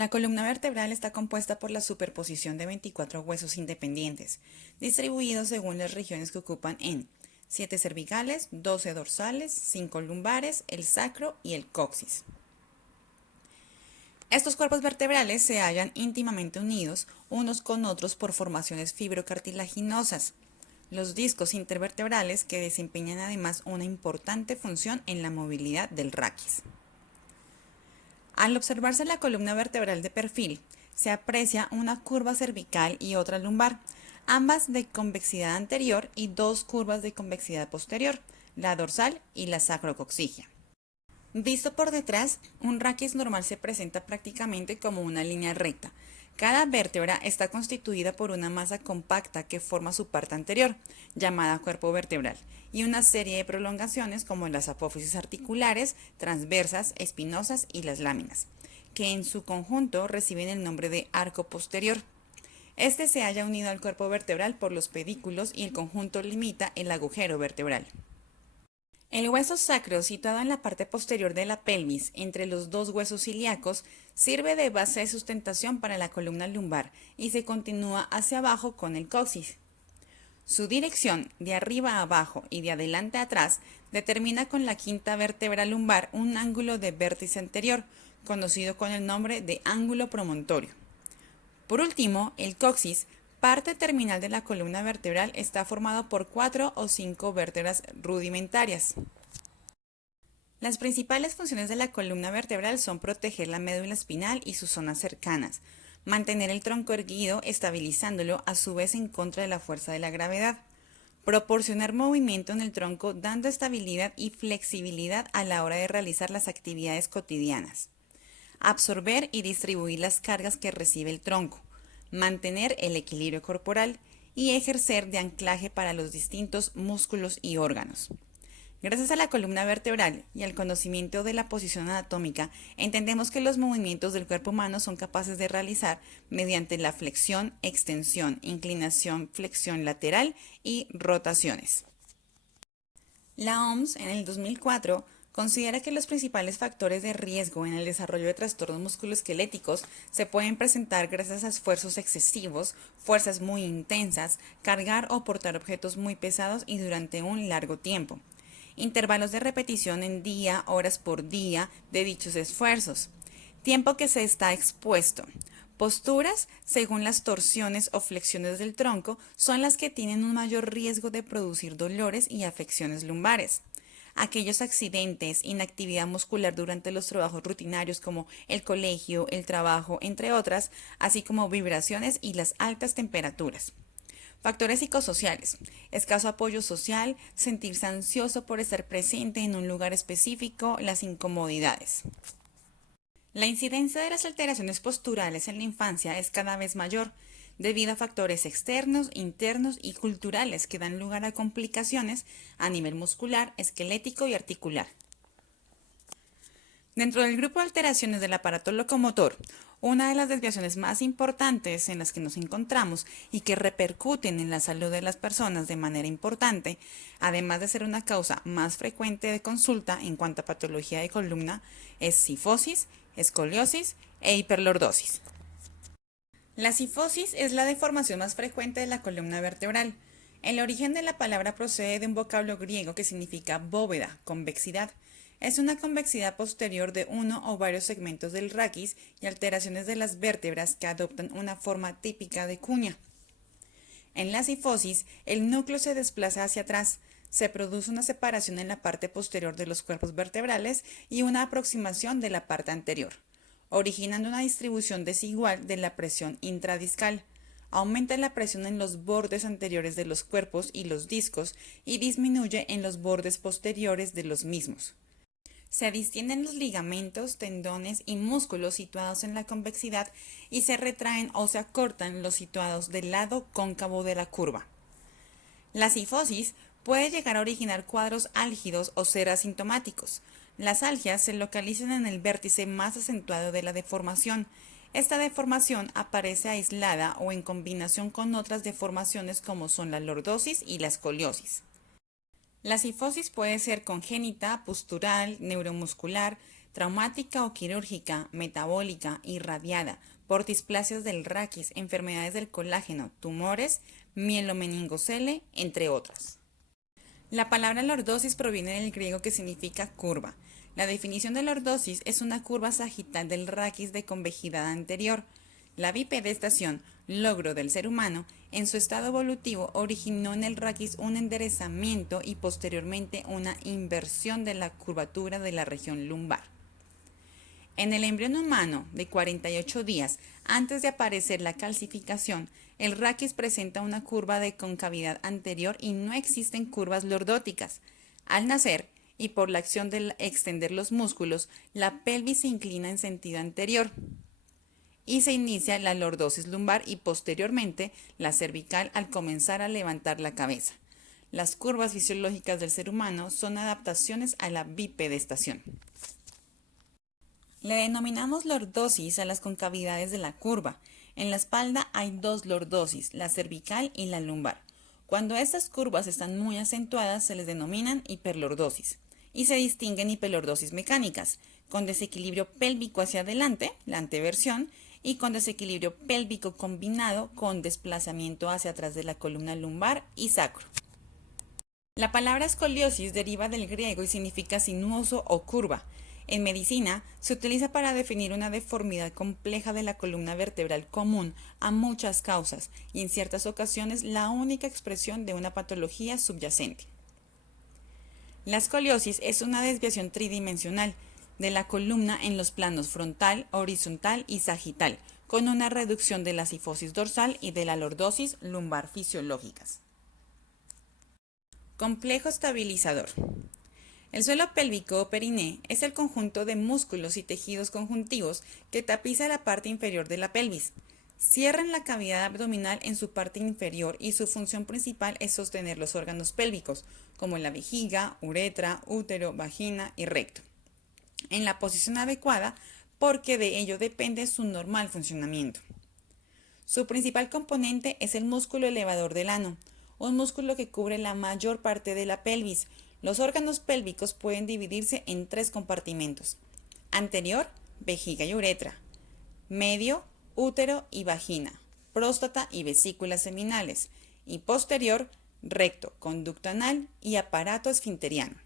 La columna vertebral está compuesta por la superposición de 24 huesos independientes, distribuidos según las regiones que ocupan en 7 cervicales, 12 dorsales, 5 lumbares, el sacro y el coxis. Estos cuerpos vertebrales se hallan íntimamente unidos unos con otros por formaciones fibrocartilaginosas, los discos intervertebrales que desempeñan además una importante función en la movilidad del raquis. Al observarse la columna vertebral de perfil, se aprecia una curva cervical y otra lumbar, ambas de convexidad anterior y dos curvas de convexidad posterior, la dorsal y la sacrocoxigia. Visto por detrás, un raquis normal se presenta prácticamente como una línea recta. Cada vértebra está constituida por una masa compacta que forma su parte anterior, llamada cuerpo vertebral, y una serie de prolongaciones como las apófisis articulares, transversas, espinosas y las láminas, que en su conjunto reciben el nombre de arco posterior. Este se halla unido al cuerpo vertebral por los pedículos y el conjunto limita el agujero vertebral. El hueso sacro, situado en la parte posterior de la pelvis, entre los dos huesos ilíacos, sirve de base de sustentación para la columna lumbar y se continúa hacia abajo con el coxis. Su dirección, de arriba a abajo y de adelante a atrás, determina con la quinta vértebra lumbar un ángulo de vértice anterior, conocido con el nombre de ángulo promontorio. Por último, el coxis, parte terminal de la columna vertebral, está formado por 4 o 5 vértebras rudimentarias. Las principales funciones de la columna vertebral son proteger la médula espinal y sus zonas cercanas, mantener el tronco erguido, estabilizándolo a su vez en contra de la fuerza de la gravedad, proporcionar movimiento en el tronco dando estabilidad y flexibilidad a la hora de realizar las actividades cotidianas, absorber y distribuir las cargas que recibe el tronco, mantener el equilibrio corporal y ejercer de anclaje para los distintos músculos y órganos. Gracias a la columna vertebral y al conocimiento de la posición anatómica, entendemos que los movimientos del cuerpo humano son capaces de realizar mediante la flexión, extensión, inclinación, flexión lateral y rotaciones. La OMS en el 2004 considera que los principales factores de riesgo en el desarrollo de trastornos musculoesqueléticos se pueden presentar gracias a esfuerzos excesivos, fuerzas muy intensas, cargar o portar objetos muy pesados y durante un largo tiempo, intervalos de repetición en día, horas por día de dichos esfuerzos, tiempo que se está expuesto. Posturas, según las torsiones o flexiones del tronco, son las que tienen un mayor riesgo de producir dolores y afecciones lumbares. Aquellos accidentes, inactividad muscular durante los trabajos rutinarios como el colegio, el trabajo, entre otras, así como vibraciones y las altas temperaturas. Factores psicosociales. Escaso apoyo social, sentirse ansioso por estar presente en un lugar específico, las incomodidades. La incidencia de las alteraciones posturales en la infancia es cada vez mayor, debido a factores externos, internos y culturales que dan lugar a complicaciones a nivel muscular, esquelético y articular. Dentro del grupo de alteraciones del aparato locomotor, una de las desviaciones más importantes en las que nos encontramos y que repercuten en la salud de las personas de manera importante, además de ser una causa más frecuente de consulta en cuanto a patología de columna, es cifosis, escoliosis e hiperlordosis. La cifosis es la deformación más frecuente de la columna vertebral. El origen de la palabra procede de un vocablo griego que significa bóveda, convexidad. Es una convexidad posterior de uno o varios segmentos del raquis y alteraciones de las vértebras que adoptan una forma típica de cuña. En la cifosis, el núcleo se desplaza hacia atrás, se produce una separación en la parte posterior de los cuerpos vertebrales y una aproximación de la parte anterior, originando una distribución desigual de la presión intradiscal. Aumenta la presión en los bordes anteriores de los cuerpos y los discos y disminuye en los bordes posteriores de los mismos. Se distienden los ligamentos, tendones y músculos situados en la convexidad y se retraen o se acortan los situados del lado cóncavo de la curva. La cifosis puede llegar a originar cuadros álgidos o ser asintomáticos. Las algias se localizan en el vértice más acentuado de la deformación. Esta deformación aparece aislada o en combinación con otras deformaciones como son la lordosis y la escoliosis. La cifosis puede ser congénita, postural, neuromuscular, traumática o quirúrgica, metabólica, irradiada, por displasias del raquis, enfermedades del colágeno, tumores, mielomeningocele, entre otras. La palabra lordosis proviene del griego que significa curva. La definición de lordosis es una curva sagital del raquis de convejidad anterior. La bipedestación, logro del ser humano, en su estado evolutivo originó en el raquis un enderezamiento y posteriormente una inversión de la curvatura de la región lumbar. En el embrión humano de 48 días antes de aparecer la calcificación, el raquis presenta una curva de concavidad anterior y no existen curvas lordóticas. Al nacer, y por la acción de extender los músculos, la pelvis se inclina en sentido anterior y se inicia la lordosis lumbar y posteriormente la cervical al comenzar a levantar la cabeza. Las curvas fisiológicas del ser humano son adaptaciones a la bipedestación. Le denominamos lordosis a las concavidades de la curva. En la espalda hay dos lordosis, la cervical y la lumbar. Cuando estas curvas están muy acentuadas se les denominan hiperlordosis y se distinguen hiperlordosis mecánicas, con desequilibrio pélvico hacia adelante, la anteversión, y con desequilibrio pélvico combinado con desplazamiento hacia atrás de la columna lumbar y sacro. La palabra escoliosis deriva del griego y significa sinuoso o curva. En medicina, se utiliza para definir una deformidad compleja de la columna vertebral común a muchas causas y en ciertas ocasiones la única expresión de una patología subyacente. La escoliosis es una desviación tridimensional de la columna en los planos frontal, horizontal y sagital, con una reducción de la cifosis dorsal y de la lordosis lumbar fisiológicas. Complejo estabilizador. El suelo pélvico o periné es el conjunto de músculos y tejidos conjuntivos que tapiza la parte inferior de la pelvis. Cierran la cavidad abdominal en su parte inferior y su función principal es sostener los órganos pélvicos, como la vejiga, uretra, útero, vagina y recto, en la posición adecuada porque de ello depende su normal funcionamiento. Su principal componente es el músculo elevador del ano, un músculo que cubre la mayor parte de la pelvis. Los órganos pélvicos pueden dividirse en tres compartimentos: anterior, vejiga y uretra; medio, útero y vagina; próstata y vesículas seminales; y posterior, recto, conducto anal y aparato esfinteriano.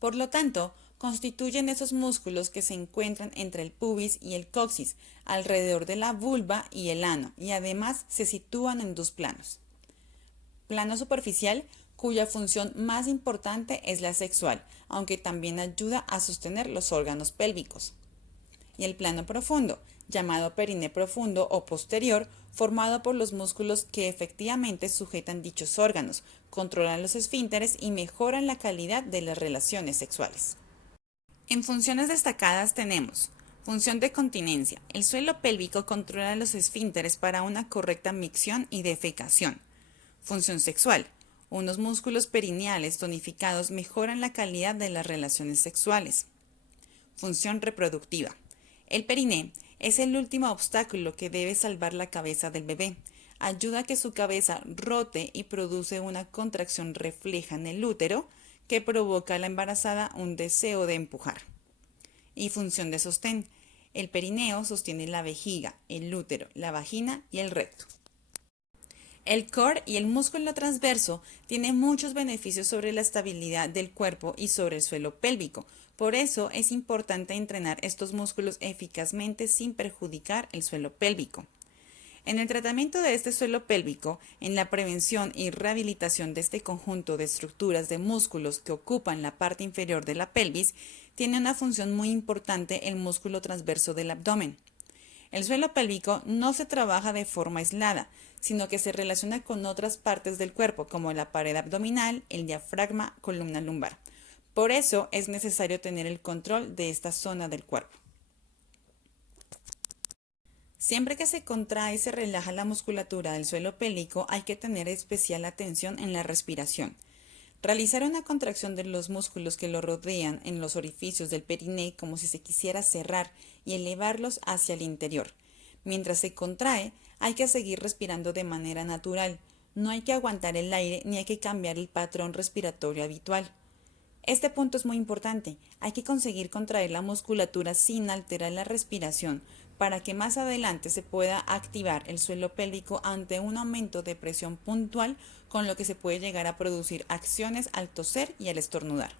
Por lo tanto, constituyen esos músculos que se encuentran entre el pubis y el coxis, alrededor de la vulva y el ano, y además se sitúan en dos planos. Plano superficial, cuya función más importante es la sexual, aunque también ayuda a sostener los órganos pélvicos. Y el plano profundo, llamado periné profundo o posterior, formado por los músculos que efectivamente sujetan dichos órganos, controlan los esfínteres y mejoran la calidad de las relaciones sexuales. En funciones destacadas tenemos: función de continencia. El suelo pélvico controla los esfínteres para una correcta micción y defecación. Función sexual. Unos músculos perineales tonificados mejoran la calidad de las relaciones sexuales. Función reproductiva. El periné es el último obstáculo que debe salvar la cabeza del bebé. Ayuda a que su cabeza rote y produce una contracción refleja en el útero que provoca a la embarazada un deseo de empujar. Y función de sostén. El perineo sostiene la vejiga, el útero, la vagina y el recto. El core y el músculo transverso tienen muchos beneficios sobre la estabilidad del cuerpo y sobre el suelo pélvico. Por eso es importante entrenar estos músculos eficazmente sin perjudicar el suelo pélvico. En el tratamiento de este suelo pélvico, en la prevención y rehabilitación de este conjunto de estructuras de músculos que ocupan la parte inferior de la pelvis, tiene una función muy importante el músculo transverso del abdomen. El suelo pélvico no se trabaja de forma aislada, sino que se relaciona con otras partes del cuerpo, como la pared abdominal, el diafragma, columna lumbar. Por eso es necesario tener el control de esta zona del cuerpo. Siempre que se contrae y se relaja la musculatura del suelo pélvico, hay que tener especial atención en la respiración. Realizar una contracción de los músculos que lo rodean en los orificios del periné como si se quisiera cerrar y elevarlos hacia el interior. Mientras se contrae, hay que seguir respirando de manera natural. No hay que aguantar el aire ni hay que cambiar el patrón respiratorio habitual. Este punto es muy importante. Hay que conseguir contraer la musculatura sin alterar la respiración para que más adelante se pueda activar el suelo pélvico ante un aumento de presión puntual, con lo que se puede llegar a producir acciones al toser y al estornudar.